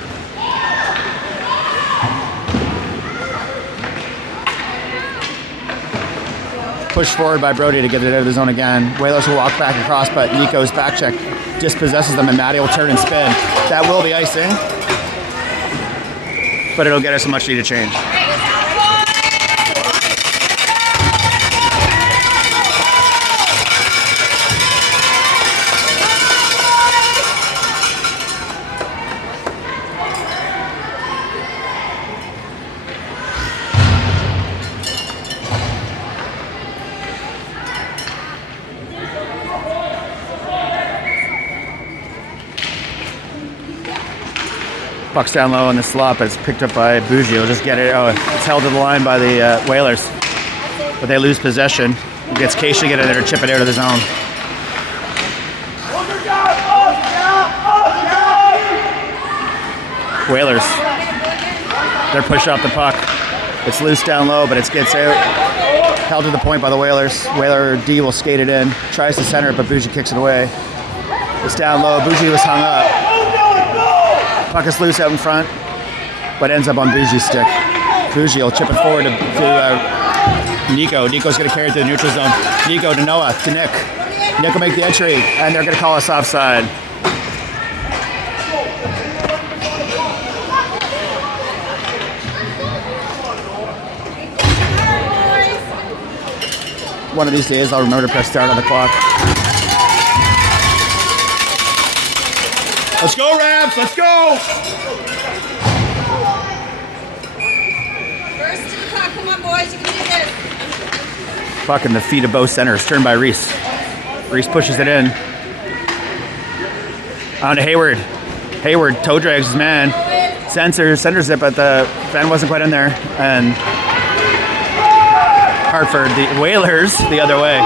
Pushed forward by Brody to get it out of the zone again. Whalers will walk back across, but Nico's back check dispossesses them, and Matty will turn and spin. That will be icing, but it'll get us a much needed change. Puck's down low in the slot, but it's picked up by Bougie. He'll just get it. Oh, it's held to the line by the Whalers. But they lose possession. It gets Case to get in there to chip it out of the zone. Whalers. They're pushed off the puck. It's loose down low, but it gets out. Held to the point by the Whalers. Whaler D will skate it in. Tries to center it, but Bougie kicks it away. It's down low. Bougie was hung up. Puck is loose out in front, but ends up on Bougie's stick. Bougie will chip it forward to Nico. Nico's going to carry it to the neutral zone. Nico to Noah, to Nick. Nick will make the entry, and they're going to call us offside. One of these days, I'll remember to press start on the clock. Let's go, Rabs! Let's go! First to the puck. Come on, boys. You can do this. Puck in the feet of both centers. Turned by Reese. Reese pushes it in. On to Hayward. Hayward toe drags his man. Centers it, but the fan wasn't quite in there. And Hartford, the Whalers, the other way.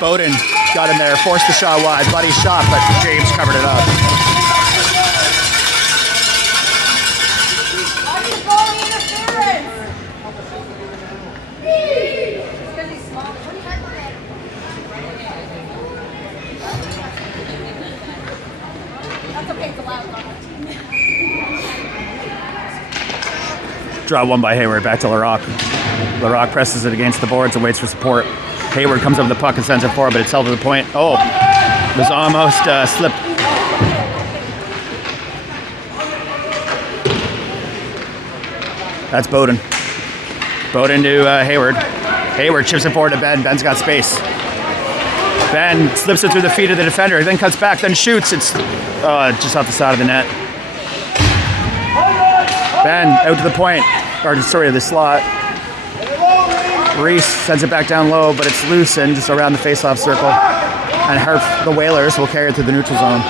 Bowden got in there, forced the shot wide. Buddy shot, but James covered it up. Watch the goalie interference. Because he's small. What do you have That's okay. It's allowed. Draw one by Hayward, back to Larocque. Larocque presses it against the boards and waits for support. Hayward comes over the puck and sends it forward, but it's held to the point. Oh, it was almost slipped. That's Bowden. Bowden to Hayward. Hayward chips it forward to Ben. Ben's got space. Ben slips it through the feet of the defender, then cuts back, then shoots. It's just off the side of the net. Ben out to the point, or sorry, the slot. Reese sends it back down low, but it's loose and just around the face-off circle. And the Whalers will carry it to the neutral zone.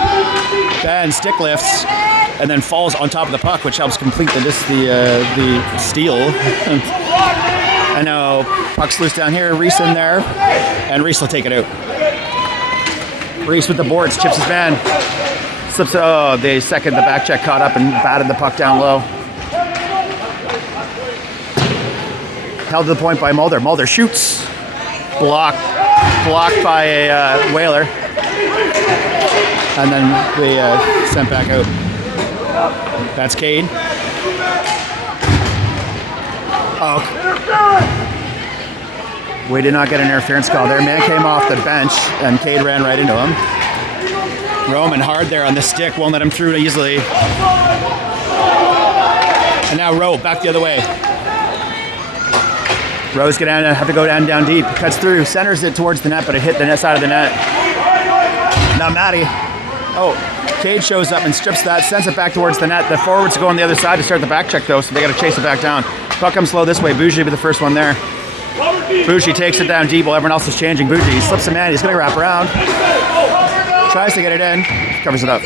Ben stick lifts and then falls on top of the puck, which helps complete the steal. And now puck's loose down here, Reese in there, and Reese will take it out. Reese with the boards, chips his man. Slips, the back check caught up and batted the puck down low. Held to the point by Mulder. Mulder shoots. Blocked by a Whaler. And then we sent back out. That's Cade. Oh. We did not get an interference call there. Man came off the bench and Cade ran right into him. Roman hard there on the stick, won't let him through easily. And now Rowe back the other way. Rowe's gonna have to go down deep. Cuts through, centers it towards the net, but it hit the net side of the net. Now Matty. Oh, Cade shows up and strips that, sends it back towards the net. The forwards go on the other side to start the back check though, so they gotta chase it back down. Puck comes slow this way. Bougie will be the first one there. Bougie takes it down deep while everyone else is changing. Bougie, he slips a man, he's gonna wrap around. Tries to get it in, covers it up.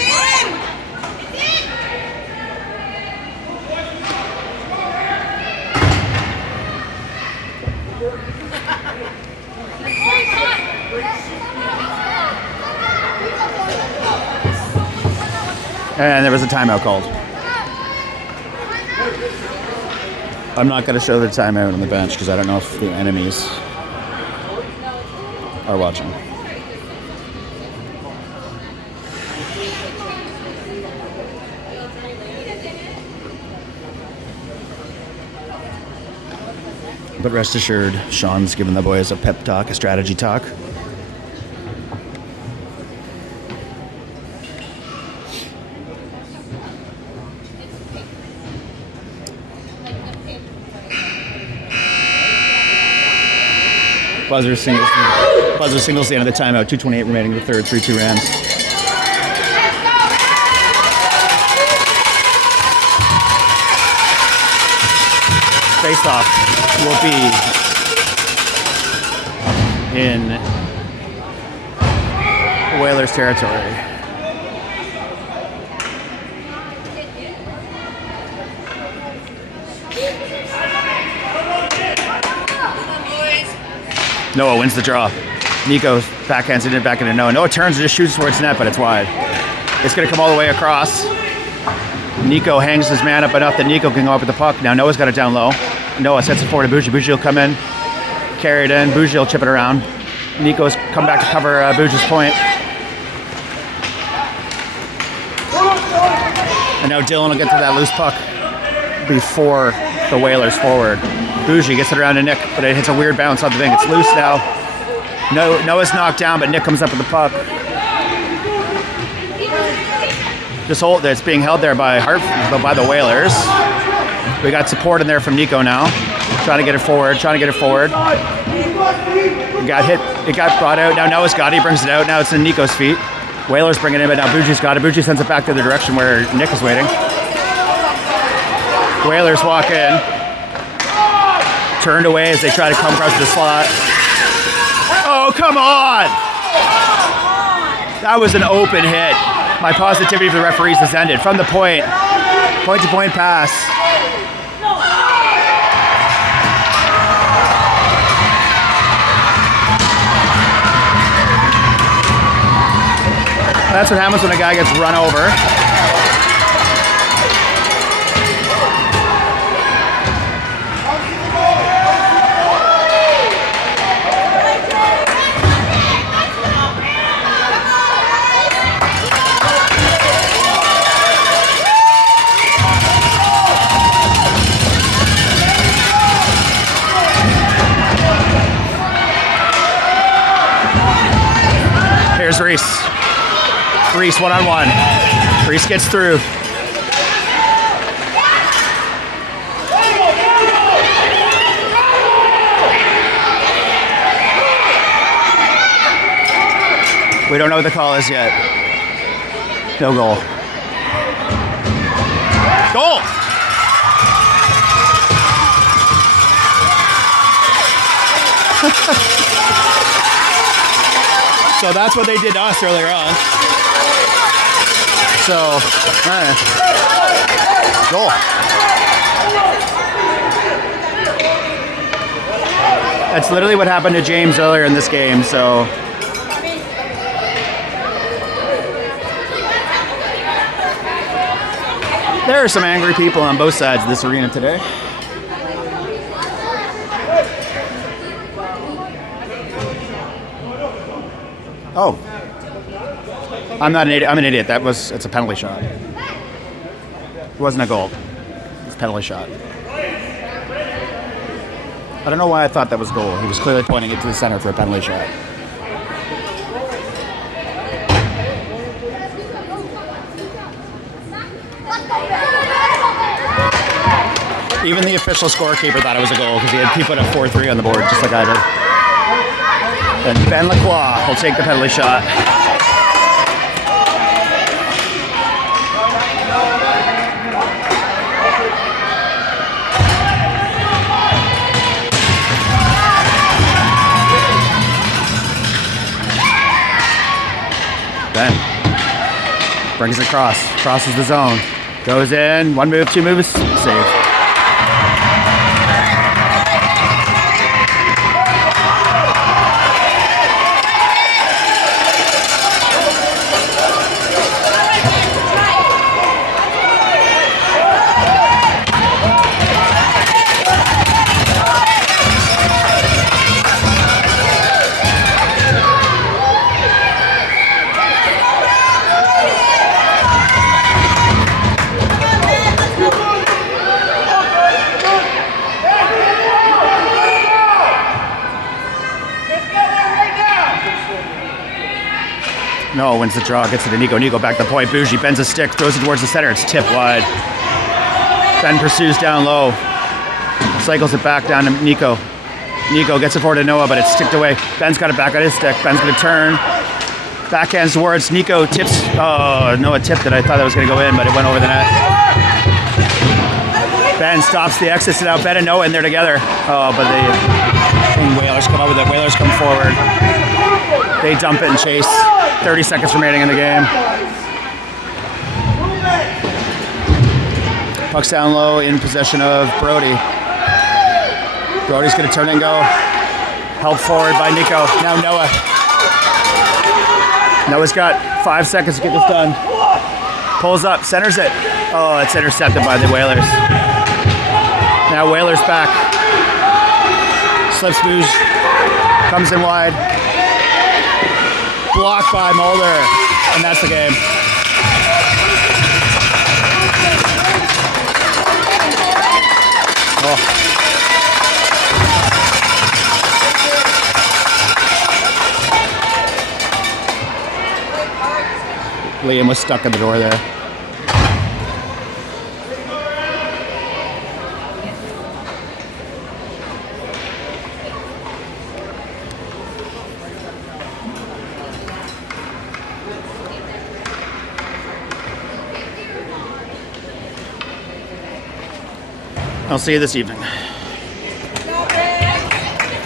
And there was a timeout called. I'm not going to show the timeout on the bench because I don't know if the enemies are watching. But rest assured, Sean's giving the boys a pep talk, a strategy talk. Buzzer singles the end of the timeout. 2:28 remaining in the third. 3-2 Rams. Face-off will be in Whalers territory. Noah wins the draw. Nico backhands it back into Noah. Noah turns and just shoots towards net, but it's wide. It's going to come all the way across. Nico hangs his man up enough that Nico can go up with the puck. Now Noah's got it down low. Noah sets it forward to Bougie. Bougie will come in, carry it in. Bougie will chip it around. Nico's come back to cover Bougie's point. And now Dylan will get to that loose puck before the Whalers forward. Bougie gets it around to Nick, but it hits a weird bounce on the thing. It's loose now. Noah's knocked down, but Nick comes up with the puck. It's being held there by the Whalers. We got support in there from Nico now. Trying to get it forward. It got hit. It got brought out. Now Noah's got it. He brings it out. Now it's in Nico's feet. Whalers bring it in, but now Bougie's got it. Bougie sends it back to the direction where Nick is waiting. Whalers walk in. Turned away as they try to come across the slot. Oh, come on! That was an open hit. My positivity for the referees has ended. From the point to point pass. That's what happens when a guy gets run over. Here's Reese. Reese one-on-one. Reese gets through. We don't know what the call is yet. No goal. Goal! So that's what they did to us earlier on. So, goal. That's literally what happened to James earlier in this game, so. There are some angry people on both sides of this arena today. Oh. I'm not an idiot. I'm an idiot. It's a penalty shot. It wasn't a goal. It's a penalty shot. I don't know why I thought that was a goal. He was clearly pointing it to the center for a penalty shot. Even the official scorekeeper thought it was a goal because he put a 4-3 on the board just like I did. And Ben Lacroix will take the penalty shot. Ben brings it across, crosses the zone, goes in, 1 move, 2 moves, save. No, wins the draw, gets it to Nico. Nico back to the point. Bougie bends a stick, throws it towards the center. It's tipped wide. Ben pursues down low. Cycles it back down to Nico. Nico gets it forward to Noah, but it's tipped away. Ben's got it back on his stick. Ben's going to turn. Backhands towards Nico. Tips. Oh, Noah tipped it. I thought that was going to go in, but it went over the net. Ben stops the exit out. Ben and Noah in there together. Oh, but the Whalers come up with it. Whalers come forward. They dump it and chase. 30 seconds remaining in the game. Puck's down low in possession of Brody. Brody's going to turn and go. Help forward by Nico. Now Noah. Noah's got 5 seconds to get this done. Pulls up, centers it. Oh, it's intercepted by the Whalers. Now Whalers back. Slips Bouge. Comes in wide. Blocked by Mulder, and that's the game. Oh. Liam was stuck in the door there. I'll see you this evening.